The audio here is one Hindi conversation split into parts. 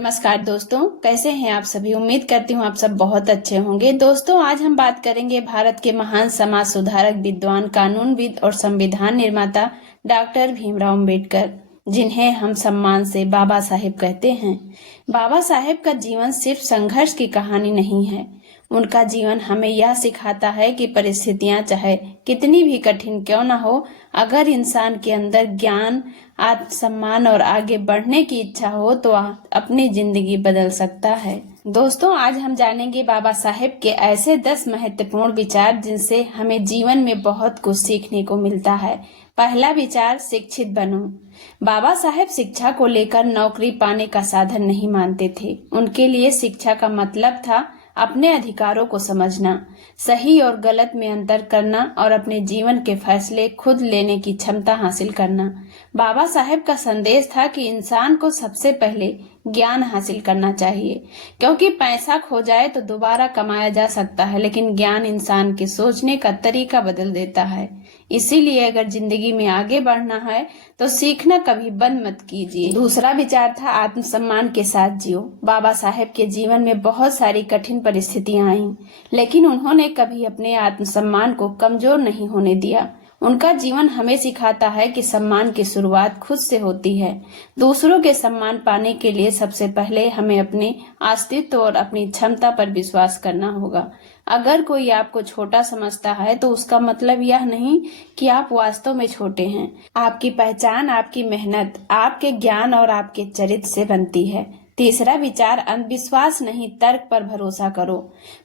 नमस्कार दोस्तों, कैसे हैं आप सभी। उम्मीद करती हूँ आप सब बहुत अच्छे होंगे। दोस्तों, आज हम बात करेंगे भारत के महान समाज सुधारक, विद्वान, कानूनविद और संविधान निर्माता डॉक्टर भीमराव अम्बेडकर, जिन्हें हम सम्मान से बाबा साहेब कहते हैं। बाबा साहेब का जीवन सिर्फ संघर्ष की कहानी नहीं है। उनका जीवन हमें यह सिखाता है कि परिस्थितियां चाहे कितनी भी कठिन क्यों न हो, अगर इंसान के अंदर ज्ञान, आत्मसम्मान और आगे बढ़ने की इच्छा हो तो वह अपनी जिंदगी बदल सकता है। दोस्तों, आज हम जानेंगे बाबा साहेब के ऐसे 10 महत्वपूर्ण विचार जिनसे हमें जीवन में बहुत कुछ सीखने को मिलता है। पहला विचार, शिक्षित बनो। बाबा साहेब शिक्षा को लेकर नौकरी पाने का साधन नहीं मानते थे। उनके लिए शिक्षा का मतलब था अपने अधिकारों को समझना, सही और गलत में अंतर करना और अपने जीवन के फैसले खुद लेने की क्षमता हासिल करना। बाबा साहेब का संदेश था कि इंसान को सबसे पहले ज्ञान हासिल करना चाहिए, क्योंकि पैसा खो जाए तो दोबारा कमाया जा सकता है, लेकिन ज्ञान इंसान के सोचने का तरीका बदल देता है। इसीलिए अगर जिंदगी में आगे बढ़ना है तो सीखना कभी बंद मत कीजिए। दूसरा विचार था, आत्मसम्मान के साथ जियो। बाबा साहेब के जीवन में बहुत सारी कठिन परिस्थितियां आईं, लेकिन उन्होंने कभी अपने आत्मसम्मान को कमजोर नहीं होने दिया। उनका जीवन हमें सिखाता है कि सम्मान की शुरुआत खुद से होती है। दूसरों के सम्मान पाने के लिए सबसे पहले हमें अपने अस्तित्व और अपनी क्षमता पर विश्वास करना होगा। अगर कोई आपको छोटा समझता है तो उसका मतलब यह नहीं कि आप वास्तव में छोटे हैं। आपकी पहचान आपकी मेहनत, आपके ज्ञान और आपके चरित्र से बनती है। तीसरा विचार, अंधविश्वास नहीं, तर्क पर भरोसा करो।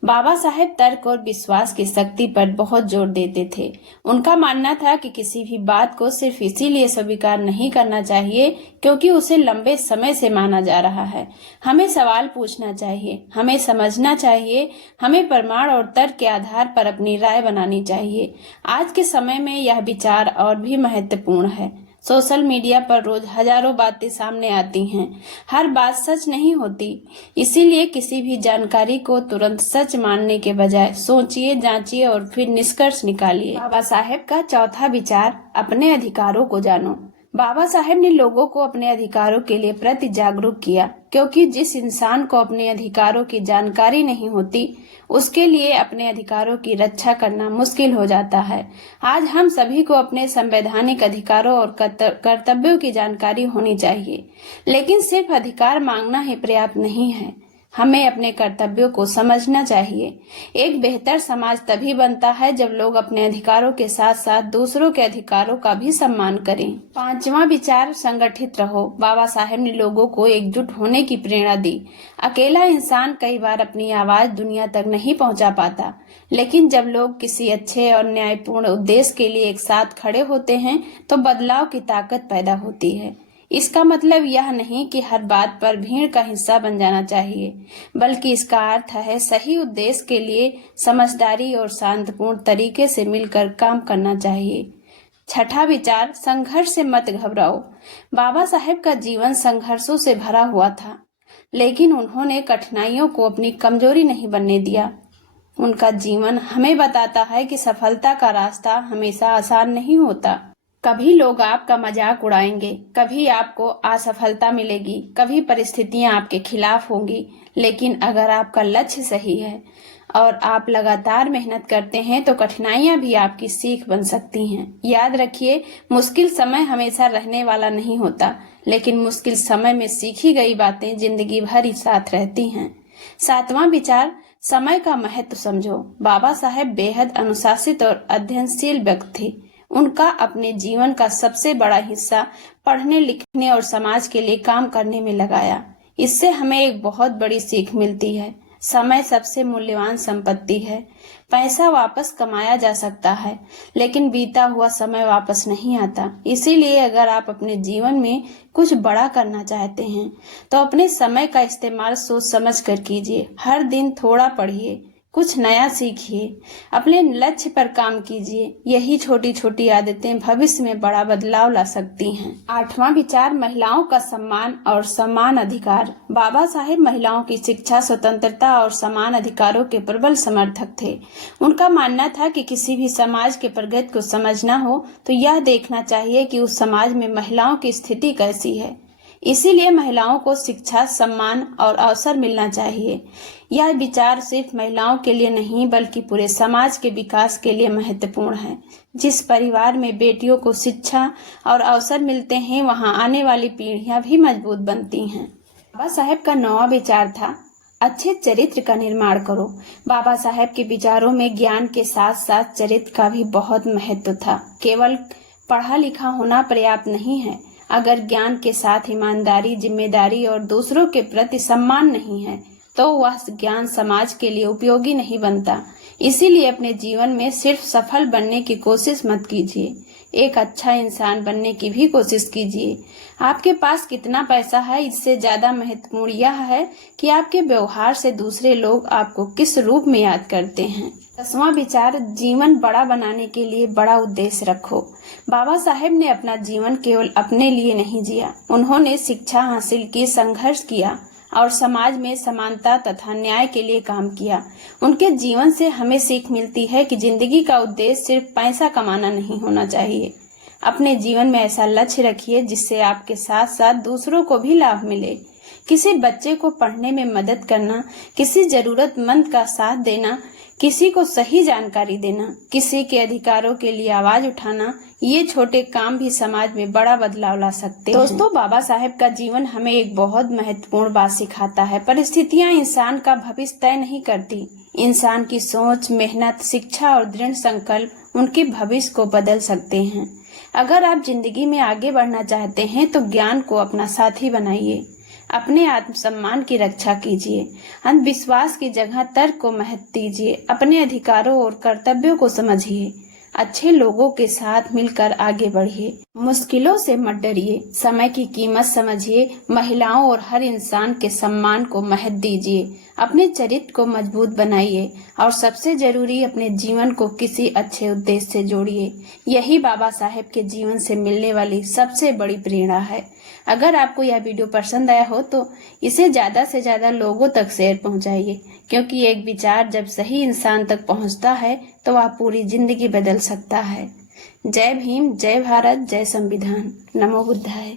बाबा साहेब तर्क और विश्वास की शक्ति पर बहुत जोर देते थे। उनका मानना था कि किसी भी बात को सिर्फ इसीलिए स्वीकार नहीं करना चाहिए क्योंकि उसे लंबे समय से माना जा रहा है। हमें सवाल पूछना चाहिए, हमें समझना चाहिए, हमें प्रमाण और तर्क के आधार पर अपनी राय बनानी चाहिए। आज के समय में यह विचार और भी महत्वपूर्ण है। सोशल मीडिया पर रोज हजारों बातें सामने आती हैं। हर बात सच नहीं होती, इसीलिए किसी भी जानकारी को तुरंत सच मानने के बजाय सोचिए, जांचिए और फिर निष्कर्ष निकालिए। बाबा साहेब का चौथा विचार, अपने अधिकारों को जानो। बाबा साहेब ने लोगों को अपने अधिकारों के लिए प्रति जागरूक किया, क्योंकि जिस इंसान को अपने अधिकारों की जानकारी नहीं होती उसके लिए अपने अधिकारों की रक्षा करना मुश्किल हो जाता है। आज हम सभी को अपने संवैधानिक अधिकारों और कर्तव्यों की जानकारी होनी चाहिए, लेकिन सिर्फ अधिकार मांगना ही पर्याप्त नहीं है। हमें अपने कर्तव्यों को समझना चाहिए। एक बेहतर समाज तभी बनता है जब लोग अपने अधिकारों के साथ साथ दूसरों के अधिकारों का भी सम्मान करें। पांचवा विचार, संगठित रहो। बाबा साहेब ने लोगों को एकजुट होने की प्रेरणा दी। अकेला इंसान कई बार अपनी आवाज दुनिया तक नहीं पहुंचा पाता, लेकिन जब लोग किसी अच्छे और न्यायपूर्ण उद्देश्य के लिए एक साथ खड़े होते हैं तो बदलाव की ताकत पैदा होती है। इसका मतलब यह नहीं कि हर बात पर भीड़ का हिस्सा बन जाना चाहिए, बल्कि इसका अर्थ है सही उद्देश्य के लिए समझदारी और शांतिपूर्ण तरीके से मिलकर काम करना चाहिए। छठा विचार, संघर्ष से मत घबराओ। बाबा साहेब का जीवन संघर्षों से भरा हुआ था, लेकिन उन्होंने कठिनाइयों को अपनी कमजोरी नहीं बनने दिया। उनका जीवन हमें बताता है कि सफलता का रास्ता हमेशा आसान नहीं होता। कभी लोग आपका मजाक उड़ाएंगे, कभी आपको असफलता मिलेगी, कभी परिस्थितियां आपके खिलाफ होंगी, लेकिन अगर आपका लक्ष्य सही है और आप लगातार मेहनत करते हैं तो कठिनाइयां भी आपकी सीख बन सकती हैं। याद रखिए, मुश्किल समय हमेशा रहने वाला नहीं होता, लेकिन मुश्किल समय में सीखी गई बातें जिंदगी भर ही साथ रहती हैं। सातवां विचार, समय का महत्व समझो। बाबा साहेब बेहद अनुशासित और अध्ययनशील व्यक्ति थे। उनका अपने जीवन का सबसे बड़ा हिस्सा पढ़ने, लिखने और समाज के लिए काम करने में लगाया। इससे हमें एक बहुत बड़ी सीख मिलती है। समय सबसे मूल्यवान संपत्ति है। पैसा वापस कमाया जा सकता है, लेकिन बीता हुआ समय वापस नहीं आता। इसीलिए अगर आप अपने जीवन में कुछ बड़ा करना चाहते हैं तो अपने समय का इस्तेमाल सोच समझ कर कीजिए। हर दिन थोड़ा पढ़िए, कुछ नया सीखिए, अपने लक्ष्य पर काम कीजिए। यही छोटी छोटी आदतें भविष्य में बड़ा बदलाव ला सकती हैं। आठवां विचार, महिलाओं का सम्मान और समान अधिकार। बाबा साहेब महिलाओं की शिक्षा, स्वतंत्रता और समान अधिकारों के प्रबल समर्थक थे। उनका मानना था कि किसी भी समाज के प्रगति को समझना हो तो यह देखना चाहिए कि उस समाज में महिलाओं की स्थिति कैसी है। इसीलिए महिलाओं को शिक्षा, सम्मान और अवसर मिलना चाहिए। यह विचार सिर्फ महिलाओं के लिए नहीं बल्कि पूरे समाज के विकास के लिए महत्वपूर्ण है। जिस परिवार में बेटियों को शिक्षा और अवसर मिलते हैं, वहां आने वाली पीढ़ियां भी मजबूत बनती हैं। बाबा साहेब का 9वां विचार था, अच्छे चरित्र का निर्माण करो। बाबा साहेब के विचारों में ज्ञान के साथ साथ चरित्र का भी बहुत महत्व था। केवल पढ़ा लिखा होना पर्याप्त नहीं है। अगर ज्ञान के साथ ईमानदारी, जिम्मेदारी और दूसरों के प्रति सम्मान नहीं है तो वह ज्ञान समाज के लिए उपयोगी नहीं बनता। इसीलिए अपने जीवन में सिर्फ सफल बनने की कोशिश मत कीजिए, एक अच्छा इंसान बनने की भी कोशिश कीजिए। आपके पास कितना पैसा है, इससे ज्यादा महत्वपूर्ण यह है कि आपके व्यवहार से दूसरे लोग आपको किस रूप में याद करते हैं। 10वां विचार, जीवन बड़ा बनाने के लिए बड़ा उद्देश्य रखो। बाबा साहेब ने अपना जीवन केवल अपने लिए नहीं जिया। उन्होंने शिक्षा हासिल की, संघर्ष किया और समाज में समानता तथा न्याय के लिए काम किया। उनके जीवन से हमें सीख मिलती है कि जिंदगी का उद्देश्य सिर्फ पैसा कमाना नहीं होना चाहिए। अपने जीवन में ऐसा लक्ष्य रखिए जिससे आपके साथ साथ दूसरों को भी लाभ मिले। किसी बच्चे को पढ़ने में मदद करना, किसी जरूरतमंद का साथ देना, किसी को सही जानकारी देना, किसी के अधिकारों के लिए आवाज उठाना, ये छोटे काम भी समाज में बड़ा बदलाव ला सकते हैं। दोस्तों, बाबा साहेब का जीवन हमें एक बहुत महत्वपूर्ण बात सिखाता है। परिस्थितियां इंसान का भविष्य तय नहीं करती। इंसान की सोच, मेहनत, शिक्षा और दृढ़ संकल्प उनके भविष्य को बदल सकते हैं। अगर आप जिंदगी में आगे बढ़ना चाहते हैं तो ज्ञान को अपना साथी बनाइए। अपने आत्मसम्मान की रक्षा कीजिए। अंधविश्वास की जगह तर्क को महत्व दीजिए। अपने अधिकारों और कर्तव्यों को समझिए। अच्छे लोगों के साथ मिलकर आगे बढ़िए। मुश्किलों से मत डरिए। समय की कीमत समझिए। महिलाओं और हर इंसान के सम्मान को महत्व दीजिए। अपने चरित्र को मजबूत बनाइए और सबसे जरूरी, अपने जीवन को किसी अच्छे उद्देश्य से जोड़िए। यही बाबा साहेब के जीवन से मिलने वाली सबसे बड़ी प्रेरणा है। अगर आपको यह वीडियो पसंद आया हो तो इसे ज्यादा से ज्यादा लोगों तक शेयर पहुंचाइए, क्योंकि एक विचार जब सही इंसान तक पहुंचता है तो वह पूरी जिंदगी बदल सकता है। जय भीम, जय भारत, जय संविधान। नमो बुद्धाय।